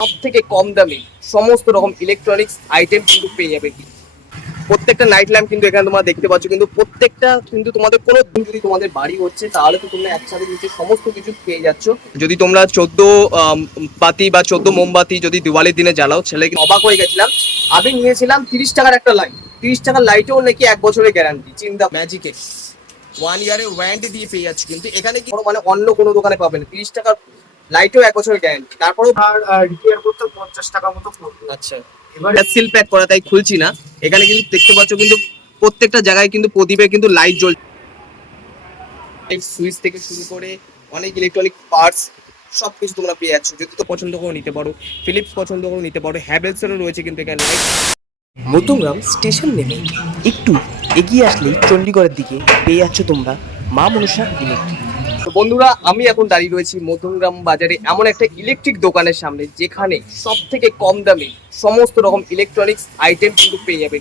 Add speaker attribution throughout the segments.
Speaker 1: সব থেকে কম দামে সমস্ত রকম ইলেকট্রনিক্স আইটেম কিন্তু পেয়ে যাবে প্রত্যেকটা নাইট ল্যাম্প কিন্তু এখানে তোমরা দেখতে পাচ্ছ, কিন্তু প্রত্যেকটা কিন্তু তোমাদের কোনো দিন যদি তোমাদের বাড়ি হচ্ছে, তাহলে তো তোমরা একসাথে নিচে সমস্ত কিছু পেয়ে যাচ্ছ। যদি তোমরা চোদ্দ বাতি বা চোদ্দ মোমবাতি যদি দিওয়ালির দিনে জ্বালাও, ছেলে অবাক হয়ে গেছিলাম। আমি নিয়েছিলাম তিরিশ টাকার একটা লাইট তিরিশ টাকার লাইটেও নাকি এক বছরের গ্যারান্টি চিন্তা ম্যাজিকে ওয়ান ইয়ারে ওয়ারেন্টি দিয়ে পেয়ে যাচ্ছে, কিন্তু এখানে কি মানে অন্য কোনো দোকানে পাবে না। তিরিশ টাকার লাইটেও এক বছরের গ্যারান্টি তারপরেও
Speaker 2: আর রিপেয়ার করতে পঞ্চাশ টাকা মতো পড়বে।
Speaker 1: আচ্ছা।
Speaker 2: এবার
Speaker 1: এটা সিল প্যাক করা তাই খুলছি না। এখানে কিন্তু দেখতে পাচ্ছ কিন্তু প্রত্যেকটা জায়গায় কিন্তু প্রদীপে কিন্তু লাইট জ্বলছে সুইচ থেকে শুরু করে অনেক ইলেকট্রনিক পার্টস সব কিছু তোমরা পেয়ে যাচ্ছ। যদি তো পছন্দ করে নিতে পারো ফিলিপস পছন্দ করে নিতে পারো হ্যাভেলসেরও রয়েছে কিন্তু এখানে লাইট
Speaker 3: মধ্যমগ্রাম স্টেশন নেমে। একটু এগিয়ে আসলেই চণ্ডীগড়ের দিকে পেয়ে যাচ্ছ তোমরা মা মনসা ইলেকট্রিক
Speaker 1: তো বন্ধুরা, আমি এখন দাঁড়িয়ে রয়েছি মধ্যমগ্রাম বাজারে এমন একটা ইলেকট্রিক দোকানের সামনে, যেখানে সব থেকে কম দামে সমস্ত রকম ইলেকট্রনিক্স আইটেম কিন্তু পেয়ে যাবে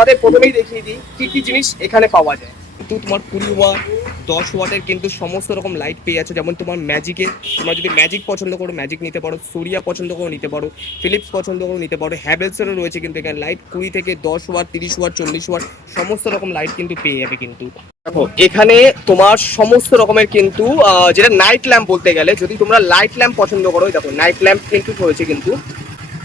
Speaker 1: তোমাদের প্রথমেই দেখিয়ে দিই কি কি জিনিস এখানে পাওয়া যায়। কিন্তু তোমার কুড়ি ওয়াট দশ ওয়াটের কিন্তু সমস্ত রকম লাইট পেয়ে যাচ্ছে যেমন তোমার ম্যাজিকে তোমরা যদি ম্যাজিক পছন্দ করো ম্যাজিক নিতে পারো সুরিয়া পছন্দ করো নিতে পারো ফিলিপস পছন্দ করো নিতে পারো হ্যাভেলসেরও রয়েছে কিন্তু এখানে লাইট কুড়ি থেকে দশ ওয়াট তিরিশ ওয়াট চল্লিশ ওয়াট সমস্ত রকম লাইট কিন্তু পেয়ে যাবে কিন্তু। দেখো এখানে তোমার সমস্ত রকমের কিন্তু আহ, যেটা নাইট ল্যাম্প বলতে গেলে যদি তোমরা লাইট ল্যাম্প পছন্দ করো দেখো নাইট ল্যাম্প কিন্তু রয়েছে কিন্তু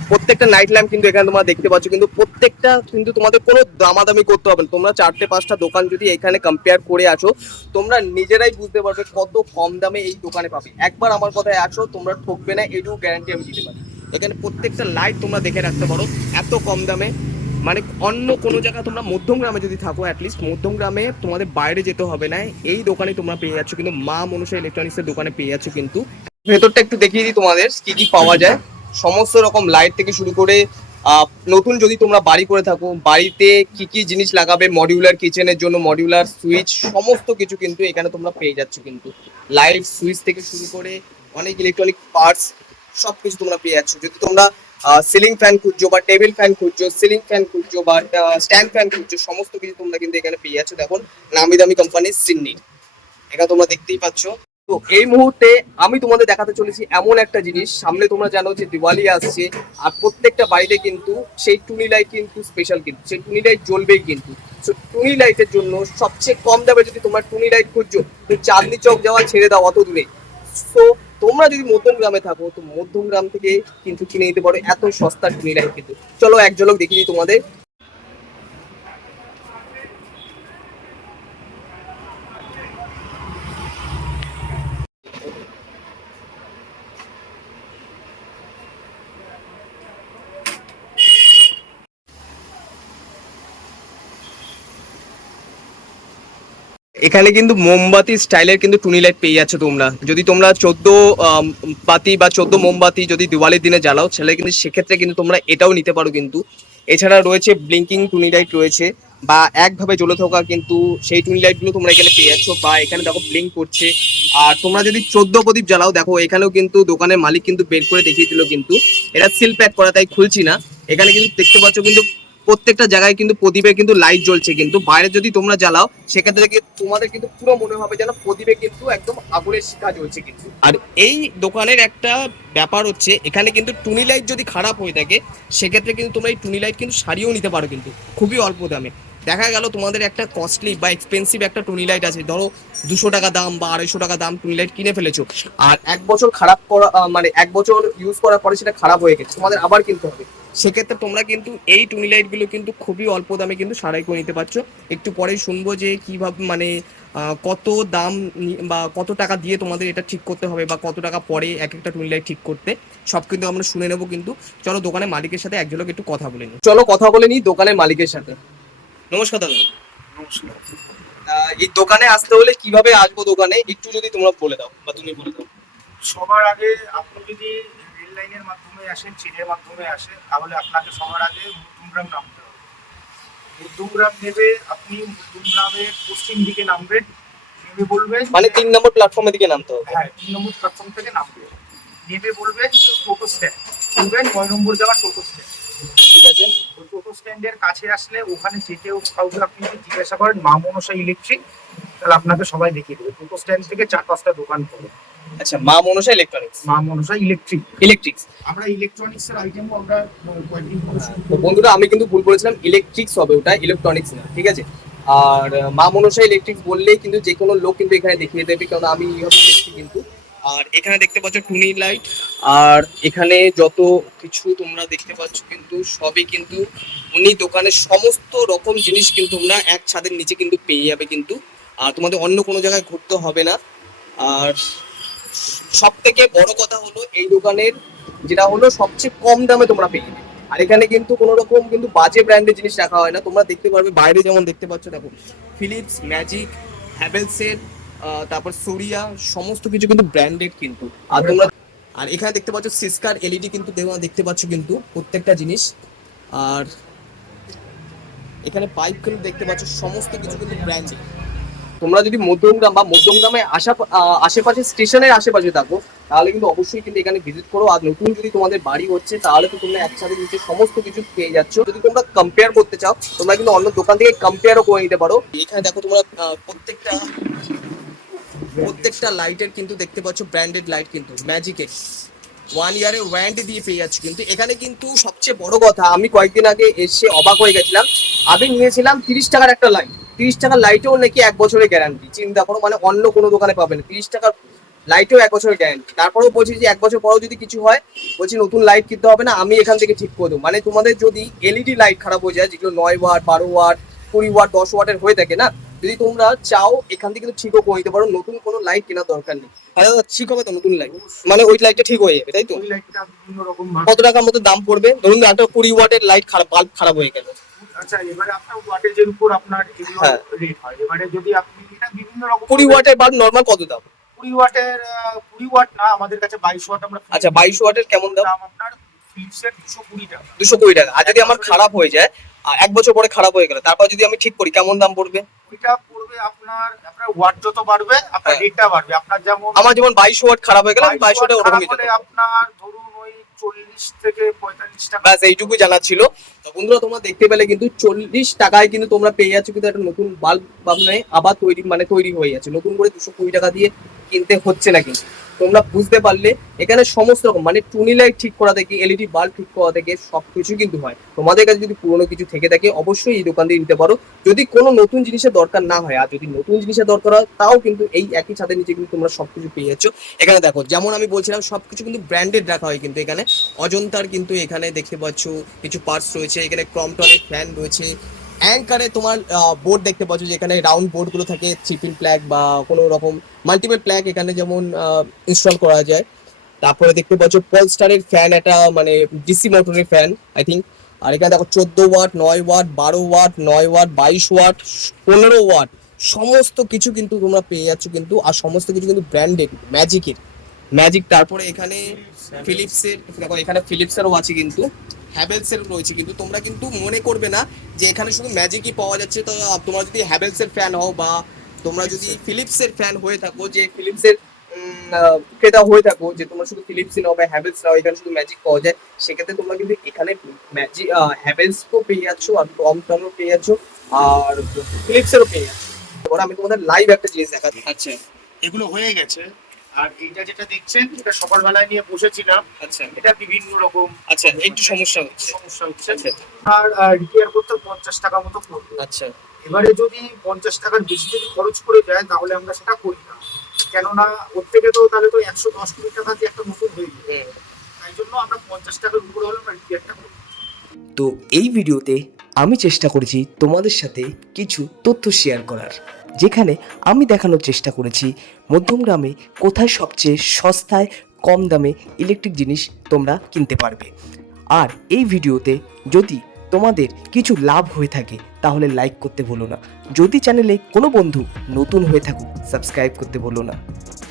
Speaker 1: প্রত্যেকটা নাইট ল্যাম্প কিন্তু এখানে তোমরা দেখতে পাচ্ছ, কিন্তু প্রত্যেকটা কিন্তু তোমাদের কোনো দামাদামি করতে হবে না। তোমরা চারটে, পাঁচটা দোকান যদি এখানে কম্পেয়ার করে আসো তোমরা নিজেরাই বুঝতে পারবে কত কম দামে এই দোকানে পাবে। একবার আমার কথায় আসো তোমরা ঠকবে না, এটুকু গ্যারান্টি আমি দিতে পারি। এখানে প্রত্যেকটা লাইট তোমরা দেখে রাখতে পারো, এত কম দামে। মানে অন্য কোনো জায়গায় তোমরা মধ্যম গ্রামে যদি থাকো অ্যাটলিস্ট মধ্যম গ্রামে তোমাদের বাইরে যেতে হবে না, এই দোকানে তোমরা পেয়ে যাচ্ছ, কিন্তু মা মনুষা ইলেকট্রনিক্সের দোকানে পেয়ে যাচ্ছ কিন্তু। ভেতরটা একটু দেখিয়ে দিই তোমাদের, কি কি পাওয়া যায়। সমস্ত রকম লাইট থেকে শুরু করে নতুন যদি তোমরা বাড়ি করে থাকো, বাড়িতে কি কি জিনিস লাগাবে মডিউলার কিচেনের জন্য মডিউলার সুইচ সমস্ত কিছু কিন্তু এখানে তোমরা পেয়ে যাচ্ছ কিন্তু। লাইট সুইচ থেকে শুরু করে অনেক ইলেকট্রনিক পার্টস সব কিছু তোমরা পেয়ে যাচ্ছ। যদি তোমরা সিলিং ফ্যান খুঁজছো বা টেবিল ফ্যান খুঁজছো সিলিং ফ্যান খুঁজছো বা স্ট্যান্ড ফ্যান খুঁজছো, সমস্ত কিছু তোমরা কিন্তু এখানে পেয়ে যাচ্ছ। দেখুন, নামি দামি কোম্পানির সিন্নি। এখানে তোমরা দেখতেই পাচ্ছ। তো এই মুহূর্তে আমি তোমাদের দেখাতে চলেছি এমন একটা জিনিস। সামনে তোমরা জানো যে দিওয়ালি আসছে আর প্রত্যেকটা বাড়িতে কিন্তু সেই টুনি লাইট কিন্তু স্পেশাল কিন্তু, সেই টুনি লাইট জ্বলবেই কিন্তু। টুনি লাইটের জন্য সবচেয়ে কম দামে যদি তোমরা টুনি লাইট খুঁজছো তুমি চাঁদনি চক যাওয়া ছেড়ে দাও অত দূরে। তো তোমরা যদি মধ্যম গ্রামে থাকো, তো মধ্যম গ্রাম থেকে কিন্তু কিনে নিতে পারো এত সস্তা টুনি লাইট কিন্তু। চলো এক ঝলক দিই তোমাদের। এখানে কিন্তু মোমবাতি স্টাইলের কিন্তু টুনি লাইট পেয়ে যাচ্ছ তোমরা। যদি তোমরা চোদ্দ বাতি বা চোদ্দ মোমবাতি যদি দিওয়ালির দিনে জ্বালাও ছেলে কিন্তু সেক্ষেত্রে কিন্তু তোমরা এটাও নিতে পারো কিন্তু। এছাড়া রয়েছে ব্লিঙ্কিং টুনি লাইট রয়েছে, বা একভাবে জ্বলে থাকা কিন্তু সেই টুনি লাইটগুলো তোমরা এখানে পেয়ে যাচ্ছ, বা এখানে দেখো ব্লিঙ্ক করছে। আর তোমরা যদি চোদ্দ প্রদীপ জ্বালাও, দেখো এখানেও কিন্তু দোকানের মালিক কিন্তু বের করে দেখিয়ে দিল কিন্তু। এটা সিল প্যাক করা, তাই খুলছি না। এখানে কিন্তু দেখতে পাচ্ছ কিন্তু প্রত্যেকটা জায়গায় কিন্তু প্রদীপে কিন্তু লাইট জ্বলছে কিন্তু। বাইরে যদি তোমরা জ্বালাও, সেক্ষেত্রে তোমাদের কিন্তু পুরো মনে হবে যেন প্রদীপে কিন্তু একদম আগুনের শিখা জ্বলছে কিন্তু। আর এই দোকানের একটা ব্যাপার হচ্ছে, এখানে কিন্তু টুনি লাইট যদি খারাপ হয়ে থাকে, সেক্ষেত্রে কিন্তু তোমরা এই টুনি লাইট কিন্তু সারিয়েও নিতে পারো কিন্তু, খুবই অল্প দামে। দেখা গেল তোমাদের একটা কস্টলি বা এক্সপেন্সিভ একটা টুনি লাইট আছে, ধরো দুশো টাকা দাম বা আড়াইশো টাকা দাম টুনি লাইট কিনে ফেলেছো, আর এক বছর খারাপ করা মানে এক বছর ইউজ করার পরে সেটা খারাপ হয়ে গেছে, তোমাদের আবার কিনতে হবে। সেক্ষেত্রে তোমরা কিন্তু এই টুনি লাইটগুলো কিন্তু খুবই অল্প দামে কিন্তু সারাই করে নিতে পারছ। একটু পরেই শুনব যে কীভাবে মানে কত দাম বা কত টাকা দিয়ে তোমাদের এটা ঠিক করতে হবে বা কত টাকা পরে এক একটা টুনি লাইট ঠিক করতে সব কিন্তু আমরা শুনে নেব কিন্তু। চলো দোকানের মালিকের সাথে এক ঝলক একটু কথা বলে নিই। চলো কথা বলে নিই দোকানের মালিকের সাথে। নমস্কার দাদা।
Speaker 2: নমস্কার।
Speaker 1: এই দোকানে আসতে হলে কীভাবে আসব দোকানে? একটু যদি তোমরা বলে দাও বা তুমি বলে দাও।
Speaker 2: সবার আগে আপনি যদি রেল লাইনের মাধ্যমে আসেন ট্রেনের মাধ্যমে আসেন তাহলে আপনাকে সবার আগে মুদ্দুমগ্রাম নামতে হবে। মুদ্দুমগ্রাম নেবে আপনি মুদ্দুমগ্রামের পশ্চিম দিকে নামবেন নেমে বলবেন
Speaker 1: মানে তিন নম্বর প্ল্যাটফর্মের দিকে নামতে হবে।
Speaker 2: হ্যাঁ তিন নম্বর প্ল্যাটফর্ম থেকে নামবেন নেমে বলবেন টোটো স্ট্যান্ড বলবেন নয় নম্বর যাওয়ার টোটো স্ট্যান্ড
Speaker 1: ঠিক আছে।
Speaker 2: ওই টোটো স্ট্যান্ডের কাছে আসলে ওখানে যে কেউ কাউকে আপনি যদি জিজ্ঞাসা করেন মা মনসা ইলেকট্রিক তাহলে আপনাকে সবাই দেখিয়ে দেবে। টোটো স্ট্যান্ড থেকে চার পাঁচটা দোকান পড়ে
Speaker 1: আচ্ছা Maa Manasa electronics
Speaker 2: Maa Manasa electric
Speaker 1: electrics
Speaker 2: আমরা ইলেকট্রনিক্স এর আইটেমও আমরা কয়েকদিন
Speaker 1: তো বন্ধুরা আমি কিন্তু ভুল বলেছিলাম ইলেকট্রিক্স হবে ওটা ইলেকট্রনিক্স না ঠিক আছে? আর মা মনসা ইলেকট্রিক্স বললেই কিন্তু যে কোনো লোক কিন্তু এখানে দেখিয়ে দেবে কারণ আমি এইভাবে দেখছি কিন্তু। আর এখানে দেখতে পাচ্ছ টুনি লাইট আর এখানে যত কিছু তোমরা দেখতে পাচ্ছ কিন্তু সবই কিন্তু উনি দোকানের সমস্ত রকম জিনিস কিন্তু তোমরা এক ছাদের নিচে কিন্তু পেয়ে যাবে কিন্তু। আর তোমাদের অন্য কোনো জায়গায় ঘুরতে হবে না। আর সব থেকে বড় কথা হলো এই দোকানের যেটা হলো সবচেয়ে কম দামে তোমরা পেয়ে যাবে। আর এখানে কিন্তু কোনো রকম কিন্তু বাজে ব্র্যান্ডের জিনিস রাখা হয় না। তোমরা দেখতে পারবে, বাইরে যেমন দেখতে পাচ্ছ, দেখো ফিলিপস ম্যাজিক হ্যাভেলসের তারপর সোরিয়া সমস্ত কিছু কিন্তু ব্র্যান্ডেড কিন্তু। আর তোমরা আর এখানে দেখতে পাচ্ছ সিসকার এলইডি কিন্তু তোমরা দেখতে পাচ্ছ কিন্তু প্রত্যেকটা জিনিস। আর এখানে পাইপ কিন্তু দেখতে পাচ্ছ, সমস্ত কিছু কিন্তু ব্র্যান্ডেড তোমরা যদি মধ্যমগ্রাম বা মধ্যমগ্রামে আহ, আশেপাশে স্টেশনের আশেপাশে থাকো তাহলে কিন্তু অবশ্যই কিন্তু এখানে ভিজিট করো। আর নতুন যদি তোমাদের বাড়ি হচ্ছে তাহলে তো তোমরা একসাথে নিচে সমস্ত কিছু পেয়ে যাচ্ছ। যদি তোমরা কম্পেয়ার করতে চাও তোমরা কিন্তু অন্য দোকান থেকে কম্পেয়ারও করে নিতে পারো। এখানে দেখো তোমরা প্রত্যেকটা প্রত্যেকটা লাইটের কিন্তু দেখতে পাচ্ছ ব্র্যান্ডেড লাইট কিন্তু ম্যাজিক এক্স ওয়ান ইয়ারে ওয়ারেন্টি দিয়ে পেয়ে যাচ্ছ। কিন্তু এখানে কিন্তু সবচেয়ে বড় কথা আমি কয়েকদিন আগে এসে অবাক হয়ে গেছিলাম। আমি নিয়েছিলাম তিরিশ টাকার একটা লাইট তিরিশ টাকার লাইটেও নাকি এক বছরের গ্যারান্টি চিন্তা করো মানে অন্য কোনো দোকানে পাবে না তিরিশ টাকার লাইটেও এক বছরের গ্যারান্টি তারপরেও বলছি যে এক বছর পরেও যদি কিছু হয় বলছি নতুন লাইট কিনতে হবে না আমি এখান থেকে ঠিক করে দেবো। মানে তোমাদের যদি এলইডি লাইট খারাপ হয়ে যায় যেগুলো নয় ওয়াট বারো ওয়াট কুড়ি ওয়াট দশ ওয়াটের হয়ে থাকে না যদি তোমরা চাও এখান থেকে কিন্তু ঠিকও করে দিতে পারো। নতুন কোনো লাইট কেনার দরকার নেই। আরে দাদা ঠিক হবে তো নতুন লাইট মানে ওই লাইটটা ঠিক হয়ে যাবে তাই তো? কত টাকার মতো দাম পড়বে? ধরুন একটা কুড়ি ওয়াটের লাইট খারাপ বাল্ব খারাপ হয়ে গেল।
Speaker 2: আচ্ছা এবারে আপনার ওয়াটেজের উপর আপনার এগুলো
Speaker 1: হ্যাঁ।
Speaker 2: রেট হয়। এবারে যদি আপনি এটা বিভিন্ন রকম
Speaker 1: ওয়াটের বাল্ব নর্মাল কত দাম?
Speaker 2: কুড়ি ওয়াটের আহ, কুড়ি ওয়াট না আমাদের কাছে বাইশ ওয়াট আমরা
Speaker 1: আচ্ছা বাইশ ওয়াটের কেমন দাম?
Speaker 2: আপনার ফিলিপসের টাকা।
Speaker 1: আর যদি আমার খারাপ হয়ে যায় এক বছর পরে খারাপ হয়ে গেল তারপর যদি আমি ঠিক করি কেমন দাম পড়বে?
Speaker 2: ওইটা পড়বে আপনার আপনার ওয়াট যত বাড়বে আপনার
Speaker 1: হ্যাঁ।
Speaker 2: রেটটা বাড়বে। আপনার যেমন
Speaker 1: আমার যেমন বাইশ ওয়াট খারাপ হয়ে গেল
Speaker 2: 22
Speaker 1: ওয়াটে ওরকমই
Speaker 2: আপনার ধরুন ওই চল্লিশ থেকে পঁয়তাল্লিশ টাকা।
Speaker 1: ব্যাস এইটুকু জানার ছিল। বন্ধুরা, তোমরা দেখতে পেলে কিন্তু চল্লিশ টাকায় কিন্তু তোমরা পেয়ে যাচ্ছ কিন্তু একটা নতুন বাল্ব মানে আবার তৈরি মানে তৈরি হয়ে যাচ্ছে। নতুন করে দুশো কুড়ি টাকা দিয়ে কিনতে হচ্ছে না কিন্তু। তোমরা বুঝতে পারলে এখানে সমস্ত রকম মানে টুনি লাইট ঠিক করা থেকে, এলইডি বাল্ব ঠিক করা থেকে সবকিছু কিন্তু হয়। তোমাদের কাছে যদি পুরোনো কিছু থেকে থাকে, অবশ্যই এই দোকান দিয়ে নিতে পারো। যদি কোনো নতুন জিনিসের দরকার না হয়, আর যদি নতুন জিনিসের দরকার হয়, তাও কিন্তু এই একই ছাদের নিচে কিন্তু তোমরা সবকিছু পেয়ে যাচ্ছ। এখানে দেখো, যেমন আমি বলছিলাম, সবকিছু কিন্তু ব্র্যান্ডেড রাখা হয় কিন্তু এখানে। অজন্তার কিন্তু এখানে দেখতে পাচ্ছ, কিছু পার্টস রয়েছে। এখানে ক্রমটনের ফ্যান রয়েছে। অ্যাঙ্কারে তোমার বোর্ড দেখতে পাচ্ছ যে এখানে রাউন্ড বোর্ডগুলো থাকে ট্রিপল প্ল্যাগ বা কোনো রকম মাল্টিপল প্ল্যাগ এখানে যেমন ইনস্টল করা যায়। তারপরে দেখতে পাচ্ছ পলস্টারের ফ্যান একটা মানে ডিসি মোটরের ফ্যান আই থিঙ্ক আর এখানে দেখো চোদ্দ ওয়াট নয় ওয়াট বারো ওয়াট নয় ওয়াট বাইশ ওয়াট পনেরো ওয়াট সমস্ত কিছু কিন্তু তোমরা পেয়ে যাচ্ছ কিন্তু, আর সমস্ত কিছু কিন্তু ব্র্যান্ডেড ম্যাজিকের ম্যাজিক তারপরে এখানে ফিলিপসের দেখো এখানে ফিলিপসেরও আছে কিন্তু। হ্যাভেলসের রয়েছে কিন্তু তোমরা কিন্তু মনে করবে না যে এখানে শুধু ম্যাজিকই পাওয়া যাচ্ছে। তো তোমরা যদি হ্যাভেলসের ফ্যান হও বা তোমরা যদি ফিলিপসের ফ্যান হয়ে থাকো যে ফিলিপসের ক্রেতা হয়ে থাকো যে তোমরা শুধু ফিলিপস নাও বা হ্যাভেলস নাও এখানে শুধু ম্যাজিক পাওয়া যায় সেক্ষেত্রে তোমরা কিন্তু এখানে ম্যাজিক হ্যাভেলসকেও পেয়ে যাচ্ছ আর টমটমও পেয়ে যাচ্ছ আর ফিলিপসেরও পেয়ে যাচ্ছ। এবার আমি তোমাদের লাইভ একটা জিনিস দেখাচ্ছি। আচ্ছা
Speaker 2: এগুলো হয়ে গেছে। আর এইটা যেটা দেখছেন এটা সকালবেলায় নিয়ে বসেছিলাম।
Speaker 1: আচ্ছা।
Speaker 2: এটা বিভিন্ন রকম
Speaker 1: আচ্ছা একটু সমস্যা হচ্ছে।
Speaker 2: সমস্যা হচ্ছে।
Speaker 1: আচ্ছা।
Speaker 2: আর রিপেয়ার করতে পঞ্চাশ টাকা মতো পড়বে।
Speaker 1: আচ্ছা।
Speaker 2: এবারে যদি পঞ্চাশ টাকার বেশি যদি খরচ করে যায় তাহলে আমরা সেটা করি না। কেননা ওর থেকে তো তাহলে তো একশো দশ কোটি টাকা দিয়ে একটা নতুন হয়ে যাবে তাই জন্য আমরা পঞ্চাশ টাকার উপরে হলে আমরা রিপেয়ারটা করি।
Speaker 3: তো এই ভিডিওতে আমি চেষ্টা করেছি তোমাদের সাথে কিছু তথ্য শেয়ার করার। যেখানে আমি দেখানোর চেষ্টা করেছি। মধ্যমগ্রামে কোথায় সবচেয়ে সস্তায় কম দামে ইলেকট্রিক জিনিস তোমরা কিনতে পারবে। আর এই ভিডিওতে যদি তোমাদের কিছু লাভ হয়ে থাকে, তাহলে লাইক করতে ভুলো না। যদি চ্যানেলে কোনো বন্ধু নতুন হয়ে থাকুক সাবস্ক্রাইব করতে ভুলো না।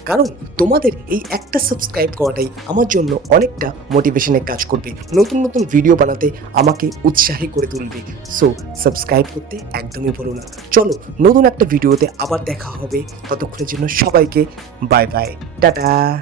Speaker 3: কারণ তোমাদের এই একটা সাবস্ক্রাইব করাটাই আমার জন্য অনেকটা মোটিভেশনের কাজ করবে। নতুন নতুন ভিডিও বানাতে আমাকে উৎসাহী করে তুলবে। সো সাবস্ক্রাইব করতে একদমই ভুলো না। চলো, নতুন একটা ভিডিওতে আবার দেখা হবে। ততক্ষণের জন্য সবাইকে বাই বাই টাটা।